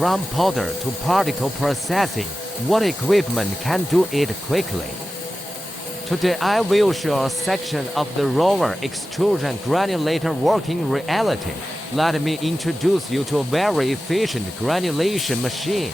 From powder to particle processing, what equipment can do it quickly? Today I will show a section of the roller extrusion granulator working reality. Let me introduce you to a very efficient granulation machine.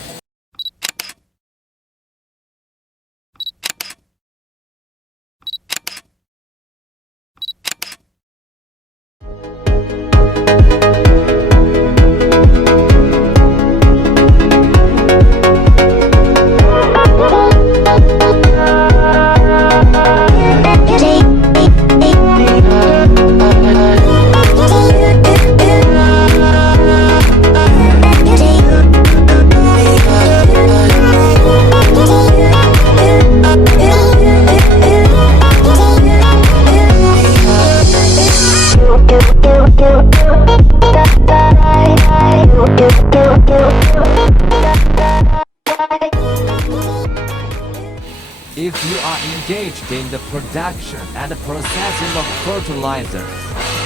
If you are engaged in the production and processing of fertilizers,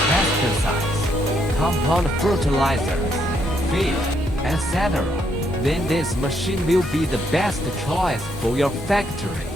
pesticides, compound fertilizers, feed, etc., then this machine will be the best choice for your factory.